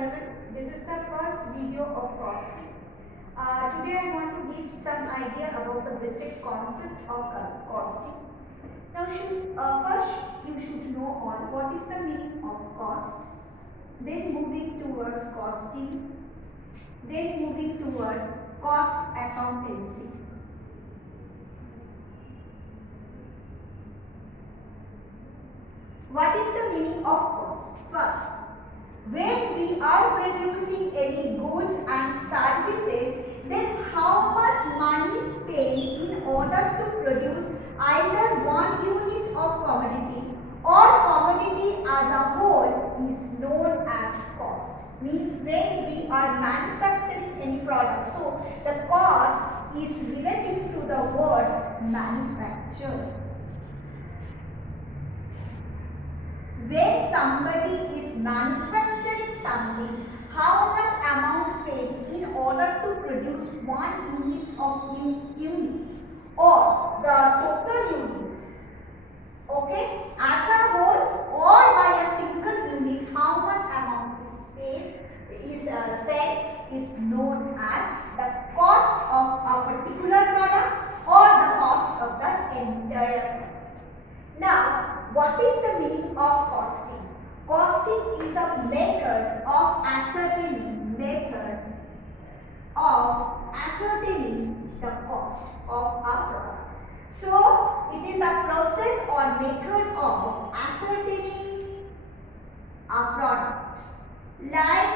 11. This is the first video of costing. Today I want to give some idea about the basic concept of costing. Now first you should know all what is the meaning of cost, then moving towards costing, then moving towards cost accountancy. What is the meaning of cost? First, when we are producing any goods and services, then how much money is paid in order to produce either one unit of commodity or commodity as a whole is known as cost. Means when we are manufacturing any product, so the cost is relating to the word manufacture. When somebody is manufacturing something, how much amount paid in order to produce one unit of units or the total units, okay, as a whole or by a single unit, how much amount is paid, is spent is known as the cost of a particular product or the cost of the entire product. Now, what is the meaning of costing? Costing is a method of ascertaining the cost of a product. So, it is a process or method of ascertaining a product. Like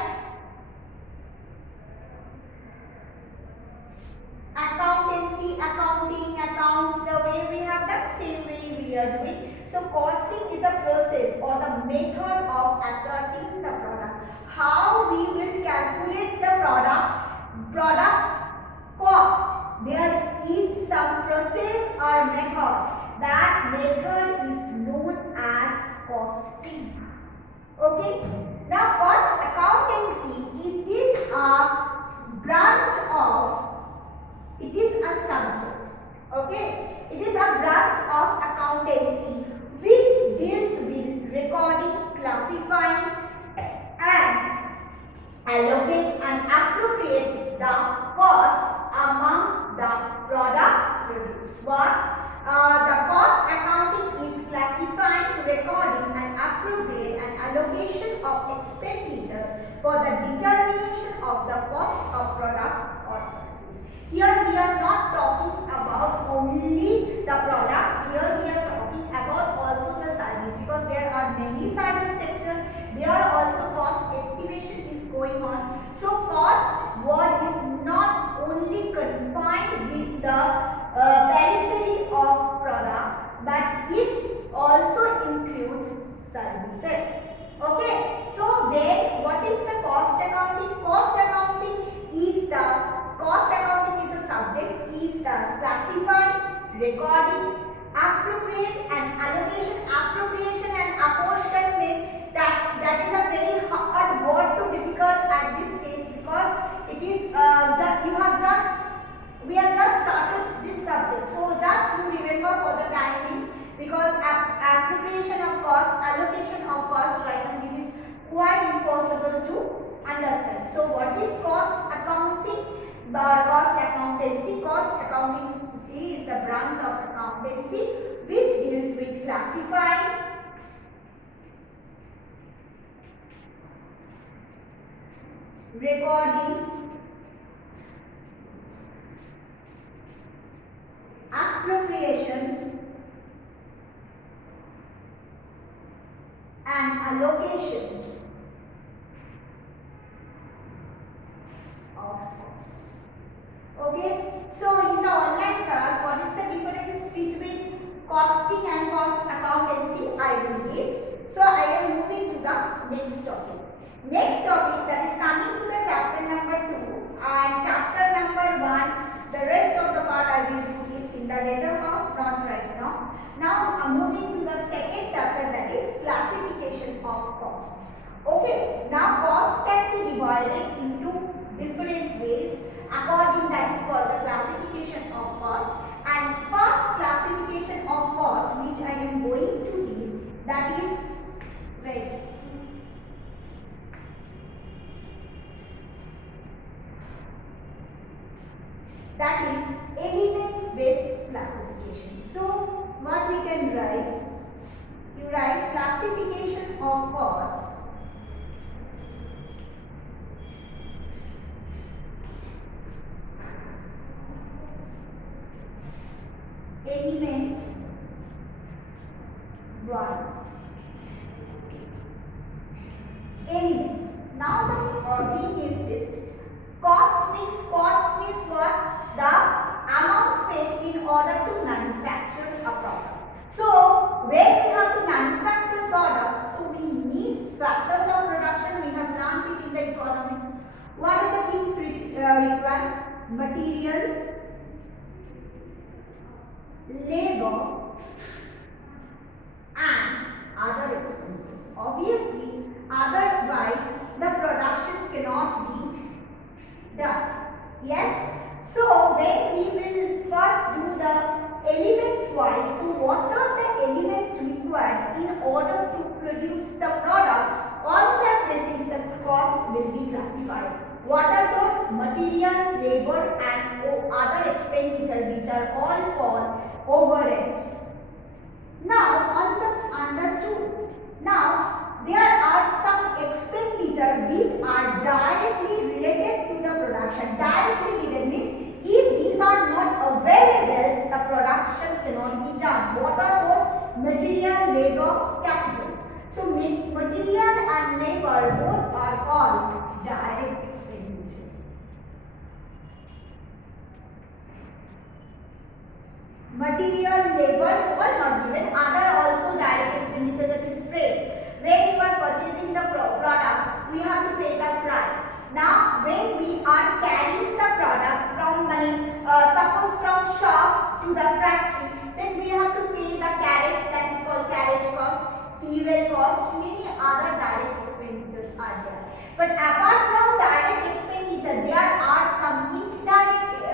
accountancy, accounting, accounts, the way we have done, same way we are doing. So costing is a process or the method of ascertaining the product. How we will calculate the product cost. There is some process or method. That method is known as costing. Okay. Now cost accountancy, it is a branch of, it is a subject, okay, it is a branch of accountancy which deals with recording, classifying and allocate and appropriate the cost among the product produced. What? The cost accounting is classifying, recording and appropriate and allocation of expenditure for the determination of the cost of product or service. Here we are not talking about only the product, here we are talking about also the service, because there are many service sectors, there also cost estimation is going on. So cost word is not only confined with the periphery of product, but it also includes services. Okay, so then what is the cost accounting? Cost accounting is a subject, is the classifying, recording, appropriate and allocation, appropriation and apportionment. That is a very hard word to difficult at this stage, because it is we have just started this subject. So just you remember for the timing, because appropriation of cost, allocation of cost, right now it is quite impossible to understand. So what is cost accounting? Cost accountancy. Cost accounting is the branch of accountancy which deals with classifying, recording, appropriation and allocation of cost. Okay, so in the online class, what is the difference between costing and cost accountancy? I will give. So I am moving to the next topic. Next topic, that is coming to the chapter number 2 and chapter number 1. The rest of the part I will do it in the later half, not right now. Now I am moving to the second chapter, that is classification of cost. Okay, now cost can be divided into different ways according, that is called the classification of cost. And first classification of cost which I am going to teach, that is, wait, that is element based classification. So what we can write? You write classification of cost element wise. Element. Now the thing is this. Cost means what? The amount spent in order to manufacture a product. So when we have to manufacture product, so we need factors of production. We have learned it in the economics. What are the things required? Material, labor, and other expenses. Obviously, otherwise the production cannot be done. Yes? So when we will first do the element wise, so what are the elements required in order to produce the product? On that basis the cost will be classified. What are those? Material, labor, and other expenditure, which are all called overhead. Now on the understood. Now there are some expenditure which are directly related to the production. Directly related means if these are not available, the production cannot be done. What are those? Material, labor, capital. So material and labor both are called direct expenditure. Material, labor, all not given. Other also direct expenditure, that is freight. When you are purchasing the product, we have to pay the price. Now, when we are carrying the product from suppose from shop to the factory, then we have to pay the carriage, that is called carriage cost, fuel cost, many other direct expenditures are there. But apart from direct expenditure, there are some indirect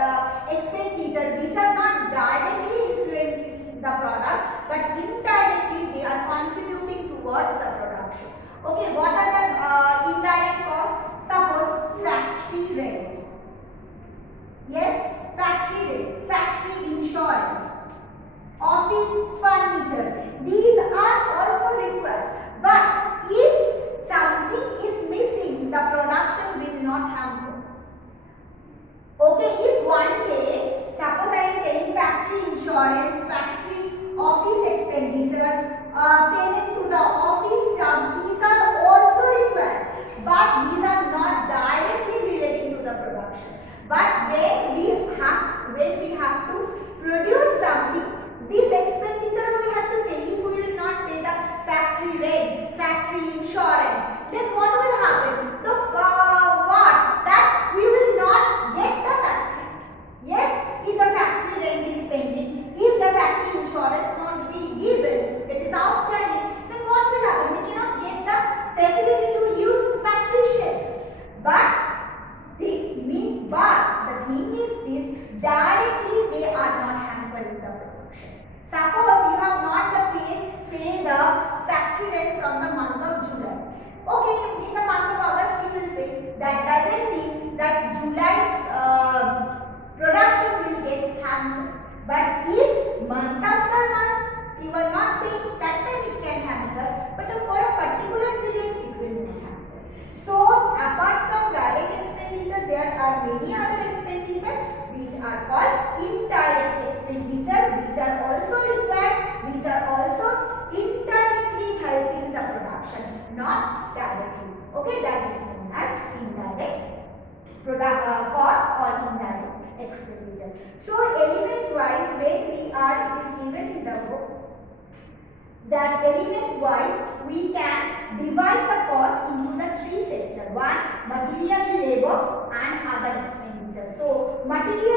expenditure which are not directly influencing the product, but indirectly they are contributing towards the production. Okay, what are the indirect costs? Suppose factory rent. Yes, factory rent, factory insurance, office furniture. These are also required. But if something is missing, the production will not happen. Okay, if one day, suppose I am getting factory insurance, factory office expenditure, payment to the office staffs, these are also required. But these are not directly relating to the production. But when we have to produce something, this expenditure we have to pay. If we will not pay the factory rent, factory insurance, then what will happen? That we will not get the factory. Yes, if the factory rent is pending, if the factory insurance not be given, it is outstanding, then what will happen? We cannot get the facility to use factory sheds. But the thing is this, directly they are not hampering the production. Suppose you have not pay the factory rent from the month of July. Okay, in the month of August you will pay. That doesn't mean that July's production will get hampered. But if month after month you are not paying, that time it can hamper. But for a particular period it will not hamper. So apart from direct expenditure, there are many other expenditure which are called indirect expenditure, which are also required, which are also indirectly helping the production, not directly. Okay, that is known as indirect cost or indirect expenditure. So element wise, when we are, it is given in the book that element wise we can divide the cost into the three sectors. One, material, labor, and other expenditure. So material